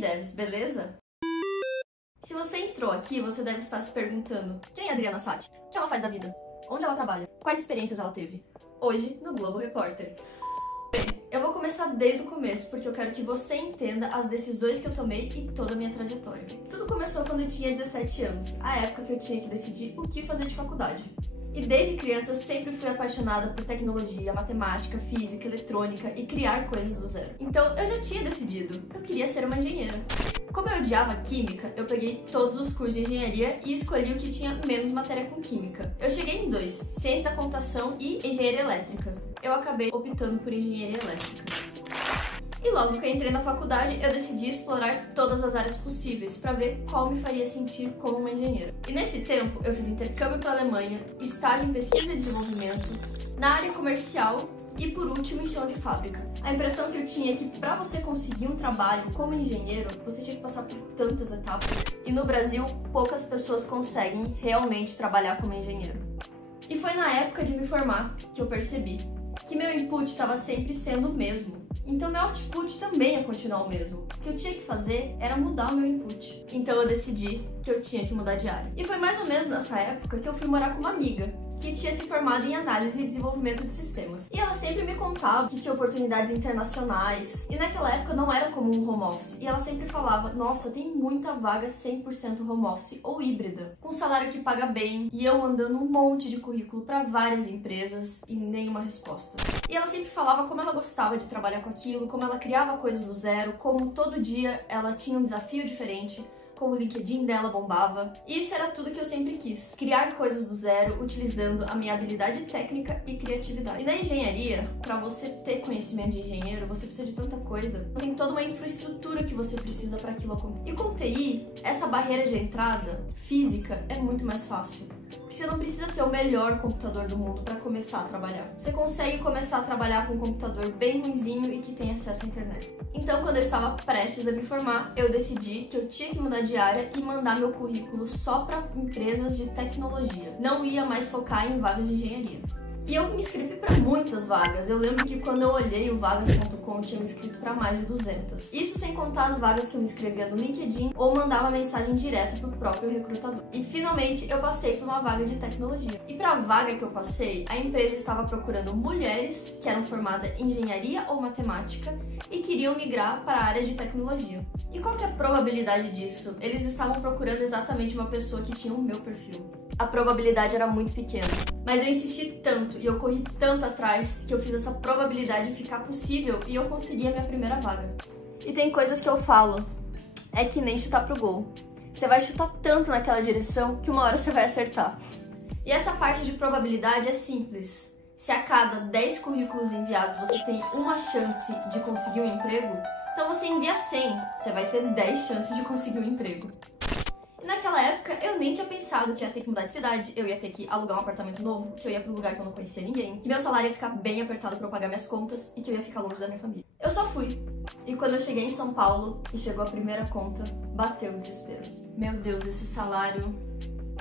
Devs, beleza? Se você entrou aqui, você deve estar se perguntando: quem é a Adriana Sati? O que ela faz da vida? Onde ela trabalha? Quais experiências ela teve? Hoje, no Globo Repórter. Bem, eu vou começar desde o começo, porque eu quero que você entenda as decisões que eu tomei e toda a minha trajetória. Tudo começou quando eu tinha 17 anos, a época que eu tinha que decidir o que fazer de faculdade. E desde criança eu sempre fui apaixonada por tecnologia, matemática, física, eletrônica e criar coisas do zero. Então eu já tinha decidido, eu queria ser uma engenheira. Como eu odiava química, eu peguei todos os cursos de engenharia e escolhi o que tinha menos matéria com química. Eu cheguei em dois, ciência da computação e engenharia elétrica. Eu acabei optando por engenharia elétrica. E logo que eu entrei na faculdade, eu decidi explorar todas as áreas possíveis para ver qual me faria sentir como uma engenheira. E nesse tempo, eu fiz intercâmbio para a Alemanha, estágio em pesquisa e desenvolvimento, na área comercial e, por último, em chão de fábrica. A impressão que eu tinha é que para você conseguir um trabalho como engenheiro, você tinha que passar por tantas etapas. E no Brasil, poucas pessoas conseguem realmente trabalhar como engenheiro. E foi na época de me formar que eu percebi que meu input estava sempre sendo o mesmo. Então meu output também ia continuar o mesmo. O que eu tinha que fazer era mudar o meu input. Então eu decidi que eu tinha que mudar de área. E foi mais ou menos nessa época que eu fui morar com uma amiga que tinha se formado em análise e desenvolvimento de sistemas. E ela sempre me contava que tinha oportunidades internacionais. E naquela época não era comum home office. E ela sempre falava: nossa, tem muita vaga 100% home office ou híbrida, com salário que paga bem. E eu mandando um monte de currículo para várias empresas e nenhuma resposta. E ela sempre falava como ela gostava de trabalhar com aquilo, como ela criava coisas do zero, como todo dia ela tinha um desafio diferente, como o LinkedIn dela bombava. E isso era tudo que eu sempre quis: criar coisas do zero, utilizando a minha habilidade técnica e criatividade. E na engenharia, para você ter conhecimento de engenheiro, você precisa de tanta coisa. Tem toda uma infraestrutura que você precisa para aquilo acontecer. E com TI, essa barreira de entrada física é muito mais fácil. Porque você não precisa ter o melhor computador do mundo para começar a trabalhar. Você consegue começar a trabalhar com um computador bem ruinzinho e que tem acesso à internet. Então, quando eu estava prestes a me formar, eu decidi que eu tinha que mudar de área e mandar meu currículo só para empresas de tecnologia. Não ia mais focar em vagas de engenharia. E eu me inscrevi para muitas vagas. Eu lembro que quando eu olhei o vagas.com, eu tinha me inscrito para mais de 200. Isso sem contar as vagas que eu me inscrevia no LinkedIn ou mandava mensagem direto pro próprio recrutador. E finalmente eu passei para uma vaga de tecnologia. E para a vaga que eu passei, a empresa estava procurando mulheres que eram formadas em engenharia ou matemática e queriam migrar para a área de tecnologia. E qual que é a probabilidade disso? Eles estavam procurando exatamente uma pessoa que tinha o meu perfil. A probabilidade era muito pequena, mas eu insisti tanto e eu corri tanto atrás que eu fiz essa probabilidade ficar possível e eu consegui a minha primeira vaga. E tem coisas que eu falo, é que nem chutar pro gol. Você vai chutar tanto naquela direção que uma hora você vai acertar. E essa parte de probabilidade é simples. Se a cada 10 currículos enviados você tem uma chance de conseguir um emprego, então você envia 100, você vai ter 10 chances de conseguir um emprego. E naquela época eu nem tinha pensado que ia ter que mudar de cidade, eu ia ter que alugar um apartamento novo, que eu ia para um lugar que eu não conhecia ninguém, que meu salário ia ficar bem apertado para eu pagar minhas contas e que eu ia ficar longe da minha família. Eu só fui. E quando eu cheguei em São Paulo e chegou a primeira conta, bateu o desespero. Meu Deus, esse salário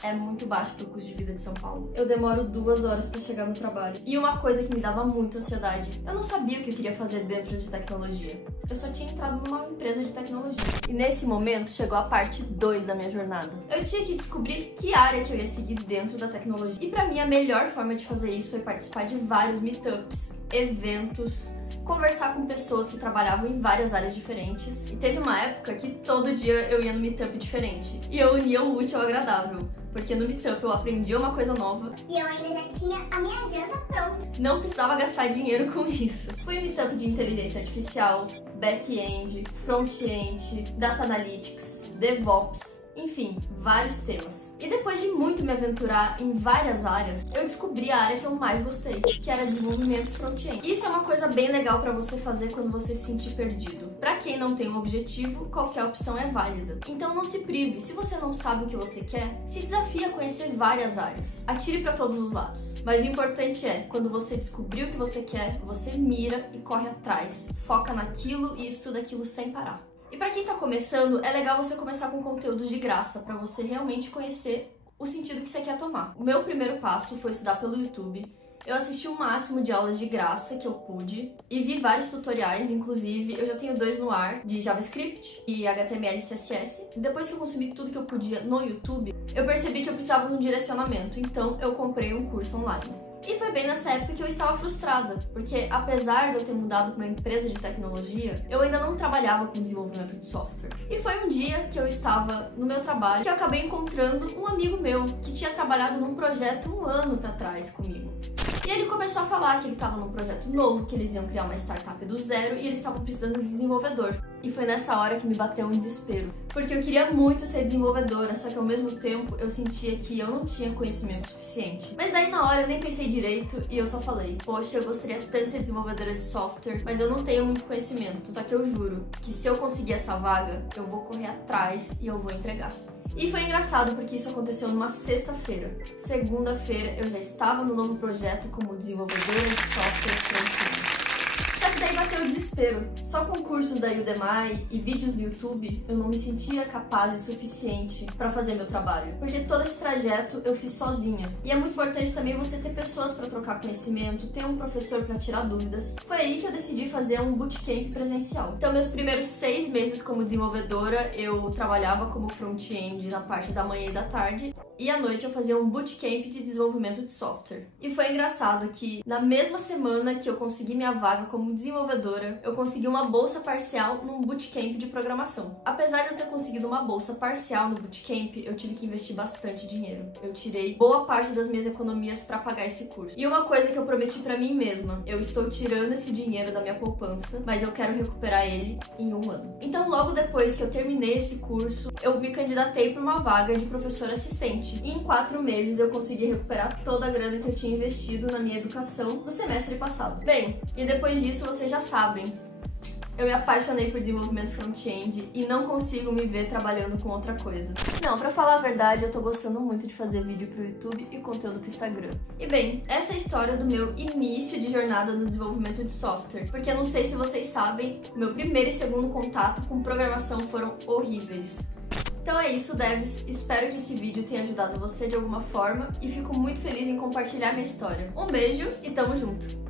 é muito baixo pro custo de vida de São Paulo. Eu demoro 2 horas para chegar no trabalho. E uma coisa que me dava muita ansiedade, eu não sabia o que eu queria fazer dentro de tecnologia. Eu só tinha entrado numa empresa de tecnologia. E nesse momento chegou a parte 2 da minha jornada. Eu tinha que descobrir que área que eu ia seguir dentro da tecnologia. E pra mim a melhor forma de fazer isso foi participar de vários meetups, eventos, conversar com pessoas que trabalhavam em várias áreas diferentes. E teve uma época que todo dia eu ia no meetup diferente. E eu unia o útil ao agradável. Porque no meetup eu aprendi uma coisa nova. E eu ainda já tinha a minha janta pronta. Não precisava gastar dinheiro com isso. Fui um meetup de inteligência artificial, back-end, front-end, data analytics, DevOps, enfim, vários temas. E depois de muito me aventurar em várias áreas, eu descobri a área que eu mais gostei, que era desenvolvimento front-end. Isso é uma coisa bem legal para você fazer quando você se sentir perdido. Para quem não tem um objetivo, qualquer opção é válida. Então não se prive. Se você não sabe o que você quer, se desafie a conhecer várias áreas. Atire para todos os lados. Mas o importante é, quando você descobrir o que você quer, você mira e corre atrás. Foca naquilo e estuda aquilo sem parar. E para quem tá começando, é legal você começar com conteúdos de graça, para você realmente conhecer o sentido que você quer tomar. O meu primeiro passo foi estudar pelo YouTube, Eu assisti o máximo de aulas de graça que eu pude e vi vários tutoriais, inclusive eu já tenho 2 no ar, de JavaScript e HTML e CSS. Depois que eu consumi tudo que eu podia no YouTube, eu percebi que eu precisava de um direcionamento, então eu comprei um curso online. E foi bem nessa época que eu estava frustrada, porque apesar de eu ter mudado para uma empresa de tecnologia, eu ainda não trabalhava com desenvolvimento de software. E foi um dia que eu estava no meu trabalho que eu acabei encontrando um amigo meu que tinha trabalhado num projeto 1 ano para trás comigo. E ele começou a falar que ele estava num projeto novo, que eles iam criar uma startup do zero e eles estavam precisando de um desenvolvedor. E foi nessa hora que me bateu um desespero, porque eu queria muito ser desenvolvedora, só que ao mesmo tempo eu sentia que eu não tinha conhecimento suficiente. Mas daí na hora eu nem pensei direito e eu só falei, poxa, eu gostaria tanto de ser desenvolvedora de software, mas eu não tenho muito conhecimento, só que eu juro que se eu conseguir essa vaga, eu vou correr atrás e eu vou entregar. E foi engraçado porque isso aconteceu numa sexta-feira. Segunda-feira eu já estava no novo projeto como desenvolvedora de software front-end. Só que daí bateu o desespero. Só com cursos da Udemy e vídeos no YouTube, eu não me sentia capaz e suficiente para fazer meu trabalho. Porque todo esse trajeto eu fiz sozinha. E é muito importante também você ter pessoas para trocar conhecimento, ter um professor para tirar dúvidas. Foi aí que eu decidi fazer um bootcamp presencial. Então, meus primeiros 6 meses como desenvolvedora, eu trabalhava como front-end na parte da manhã e da tarde. E à noite eu fazia um bootcamp de desenvolvimento de software. E foi engraçado que na mesma semana que eu consegui minha vaga como desenvolvedora, eu consegui uma bolsa parcial num bootcamp de programação. Apesar de eu ter conseguido uma bolsa parcial no bootcamp, eu tive que investir bastante dinheiro. Eu tirei boa parte das minhas economias para pagar esse curso. E uma coisa que eu prometi para mim mesma, eu estou tirando esse dinheiro da minha poupança, mas eu quero recuperar ele em 1 ano. Então logo depois que eu terminei esse curso, eu me candidatei para uma vaga de professor assistente. E em 4 meses eu consegui recuperar toda a grana que eu tinha investido na minha educação no semestre passado. Bem, e depois disso vocês já sabem, eu me apaixonei por desenvolvimento front-end e não consigo me ver trabalhando com outra coisa. Não, pra falar a verdade, eu tô gostando muito de fazer vídeo pro YouTube e conteúdo pro Instagram. E bem, essa é a história do meu início de jornada no desenvolvimento de software. Porque eu não sei se vocês sabem, meu primeiro e segundo contato com programação foram horríveis. Então é isso, devs. Espero que esse vídeo tenha ajudado você de alguma forma e fico muito feliz em compartilhar minha história. Um beijo e tamo junto!